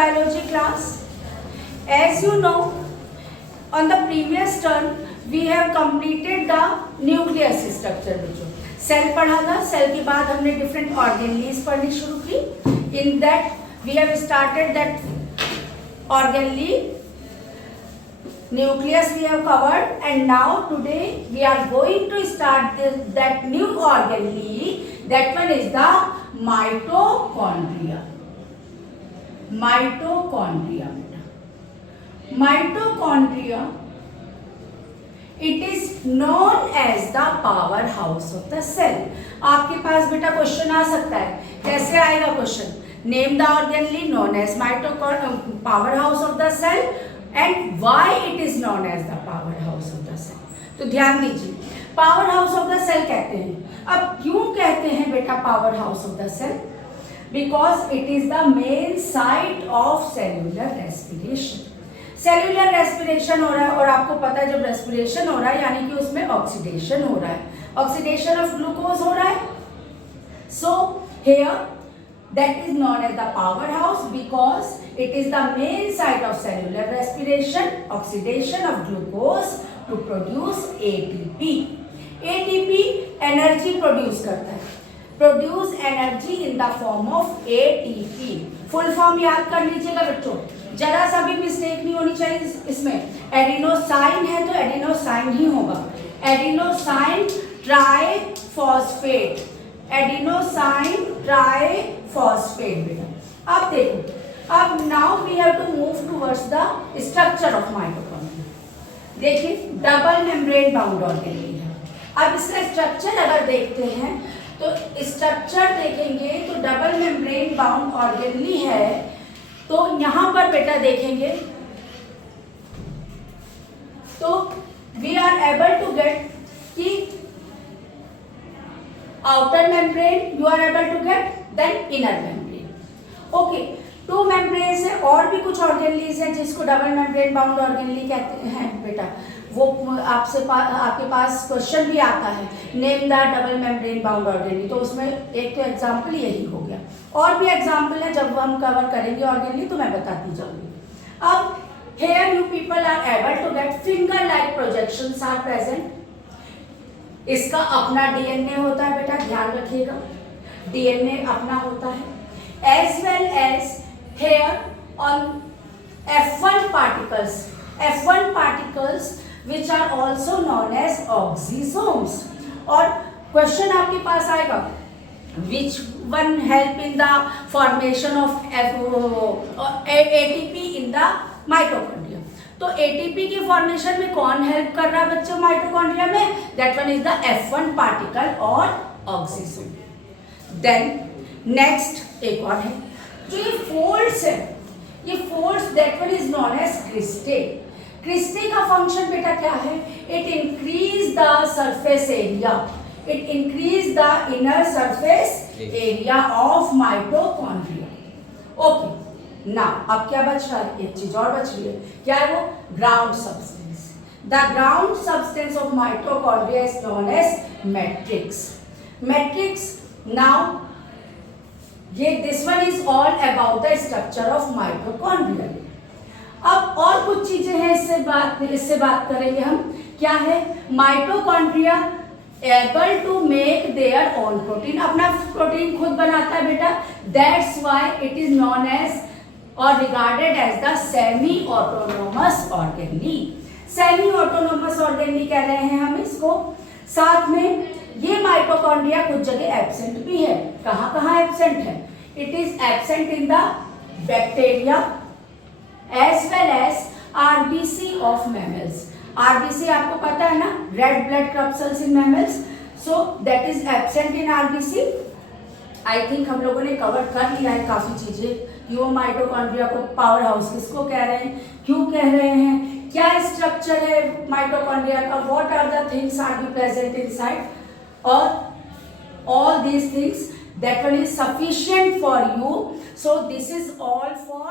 biology class. As you know, on the previous turn we have completed the nucleus structure. बच्चों cell पढ़ा था, cell के बाद हमने डिफरेंट ऑर्गेनलीज पढ़नी शुरू की. In that we have started that organelle, nucleus we have covered, and now today we are going to start that new organelle. That one is the mitochondria. Mitochondria. Mitochondria, it is known as the powerhouse of the cell. आपके पास बेटा question आ सकता है. कैसे आएगा question? Name the organelle known as powerhouse of the cell and why it is known as the powerhouse of the cell. तो ध्यान दीजिए, powerhouse of the cell कहते हैं. अब क्यों कहते हैं बेटा powerhouse of the cell? Because it is the main site of cellular respiration. Cellular respiration हो रहा है, और आपको पता है जब रेस्पिरेशन हो रहा है यानी कि उसमें ऑक्सीडेशन हो रहा है, ऑक्सीडेशन ऑफ ग्लूकोज हो रहा है. So here that is known as the power house because it is the main site of cellular respiration, oxidation of glucose to produce ATP. ATP energy produce करता है, produce energy in the form of ATP. Full form याद कर लीजिएगा बच्चों, जरा सा भी mistake नहीं होनी चाहिए इसमें. एडिनोसाइन है तो एडिनोसाइन ही होगा, एडिनोसाइन ट्राइफॉस्फेट, एडिनोसाइन ट्राइफॉस्फेट बेटा. अब देखो, अब now we have to move towards the structure of mitochondria. देखिए डबल मेम्ब्रेन बाउंड ऑर्गेनली है. अब इसका स्ट्रक्चर अगर देखते हैं तो स्ट्रक्चर देखेंगे तो डबल मेम्ब्रेन बाउंड ऑर्गेनली है. तो यहां पर बेटा देखेंगे तो we are able to get कि outer membrane you are able to get, then inner membrane. Okay, two membrane से और भी कुछ ऑर्गेनलीज हैं जिसको डबल मेम्ब्रेन बाउंड ऑर्गेनली कहते हैं बेटा. वो आपके पास क्वेश्चन भी आता है, name the double membrane bound organelle. तो उसमें एक तो एग्जाम्पल यही हो गया, और भी एग्जाम्पल है, जब हम कवर करेंगे ऑर्गेनली तो मैं बताती जाऊंगी. अब here you people are able to get finger like projections are present. इसका अपना डीएनए होता है बेटा, ध्यान रखिएगा, डीएनए अपना होता है. as well as here on F1 particles, F1 particles which are also known as oxysomes. और क्वेश्चन आपके पास आएगा which one help in the formation of ATP in the mitochondria. तो ATP की फॉर्मेशन में कौन हेल्प कर रहा है बच्चों माइटोकॉन्ड्रिया में? That one is the F1 particle और ऑक्सीसोम. देन नेक्स्ट एक और है जो ये फोल्ड्स है, ये folds that one is known as cristae. Cristae का फंक्शन बेटा क्या है? It increase the surface area, it increase the inner surface area of mitochondria. Okay, ना अब क्या बच रहा है? एक चीज और बच रही है, क्या है वो? Ground substance. The ground substance of mitochondria is known as matrix. Matrix. Now ये this one is all about the structure of mitochondria. अब और कुछ चीजें हैं इससे बात करेंगे हम. क्या है? Mitochondria able to make their own protein, अपना प्रोटीन खुद बनाता है बेटा. That's why it is known as और regarded as the semi autonomous organelle. Semi autonomous organelle कह रहे हैं हम इसको. साथ में ये माइटोकॉन्ड्रिया कुछ जगह एब्सेंट भी है. कहाँ कहाँ एब्सेंट है? It is absent in the bacteria as well as RBC of mammals. RBC आपको पता है ना, red blood corpuscles in mammals. So that is absent in RBC. I think हम लोगों ने कवर कर लिया है काफी चीजें. क्यों माइटोकॉन्ड्रिया को पावर हाउस किसको कह रहे हैं, क्यों कह रहे हैं, क्या स्ट्रक्चर है माइटोकॉन्ड्रिया का, what are the things are be present inside, और all these things that one is sufficient for you. So this is all for